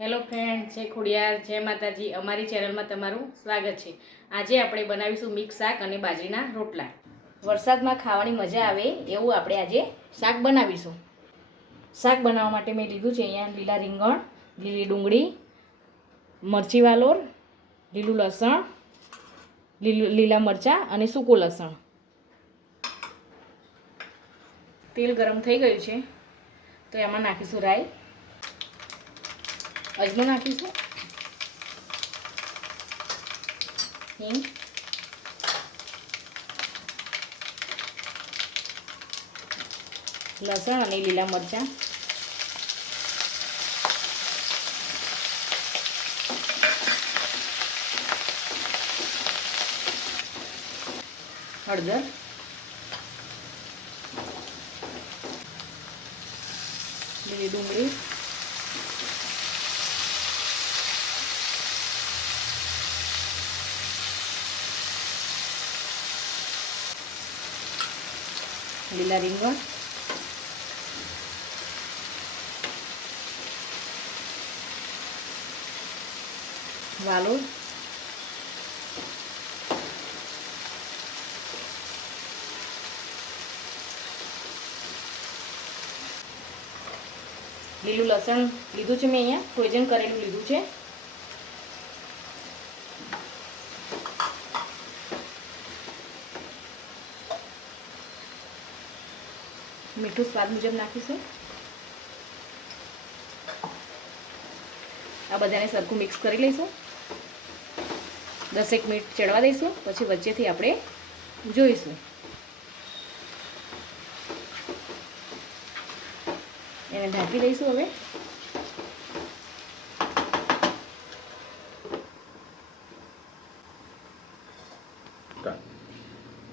Hello friend છે ખોડિયાર, જય માતાજી. અમારી ચેનલમાં તમારું સ્વાગત છે. આજે આપણે બનાવીશું મિક્સ શાક અને બાજરીના રોટલા. વરસાદમાં ખાવાની મજા આવે એવું આપણે આજે શાક બનાવીશું. શાક બનાવવા માટે મેં લીધું છે અહીંયા લીલા રીંગણ, લીલી ડુંગળી, મરચી વાલોર, લીલું લસણ, લીલું, લીલા મરચાં અને સૂકું લસણ. તેલ ગરમ થઈ ગયું છે. તો એમાં નાખીશું રાઈ. અજમો નાખીશું. હિંગ લસણ અને લીલા મરચાં. હળદર. લીલી ડુંગળી. લીલા રીંગણ. વાલોળ લીલું લસણ લીધું છે મેં અહીંયા. ફ્રોઝન કરેલું લીધું છે. મીઠું સ્વાદ મુજબ નાખીશું. આ બધાને સરખું મિક્સ કરી લઈશું. દસેક મિનિટ ચડવા દઈશું પછી વચ્ચેથી આપણે જોઈશું. એને ઢાંકી દઈશું હવે.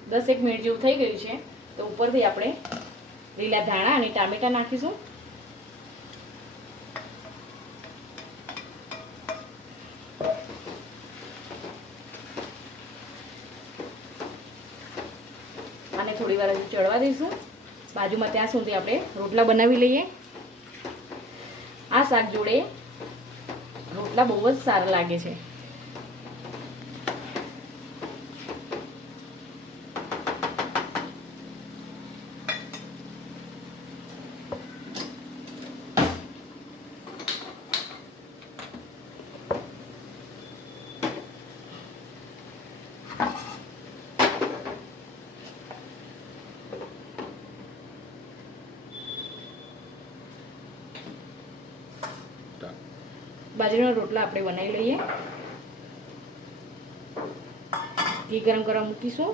દસેક મિનિટ જેવું થઈ ગયું છે તો ઉપરથી આપણે લીલા ધાણા અને ટામેટા નાખીશું. આને થોડી વાર ચડવા દઈશું. બાજુમાં ત્યાં સુધી આપણે રોટલા બનાવી લઈએ. આ શાક જોડે રોટલા બહુ જ સારા લાગે છે. બાજરીના રોટલા આપણે બનાવી લઈએ. ઘી ગરમ કરવા મૂકીશું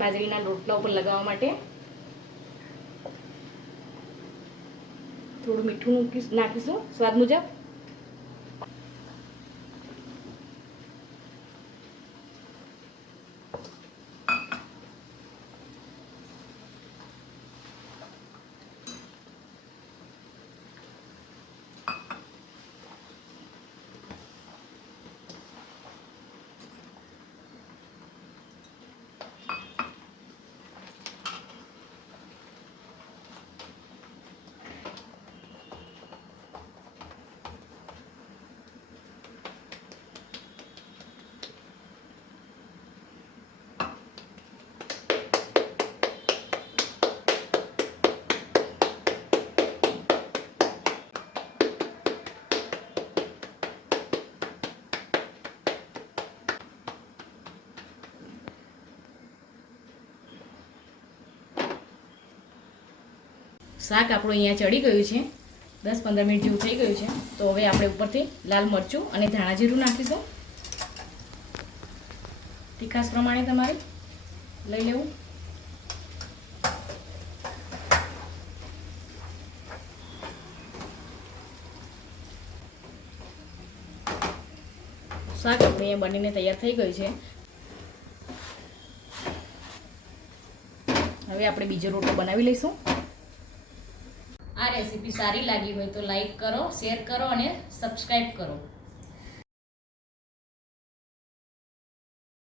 બાજરીના રોટલા ઉપર લગાવવા માટે. થોડું મીઠું નાખીશું. સ્વાદ મુજબ શાક આપણું અહીંયા ચડી ગયું છે. દસ પંદર મિનિટ જેવું થઈ ગયું છે. તો હવે આપણે ઉપરથી લાલ મરચું અને ધાણા જીરું નાખીશું. તીખાસ પ્રમાણે તમારે લઈ લેવું. શાક આપણું અહીંયા બનીને તૈયાર થઈ ગયું છે. હવે આપણે બીજો રોટલો બનાવી લઈશું. આ રેસીપી સારી લાગી હોય તો લાઈક કરો શેર કરો અને સબસ્ક્રાઈબ કરો.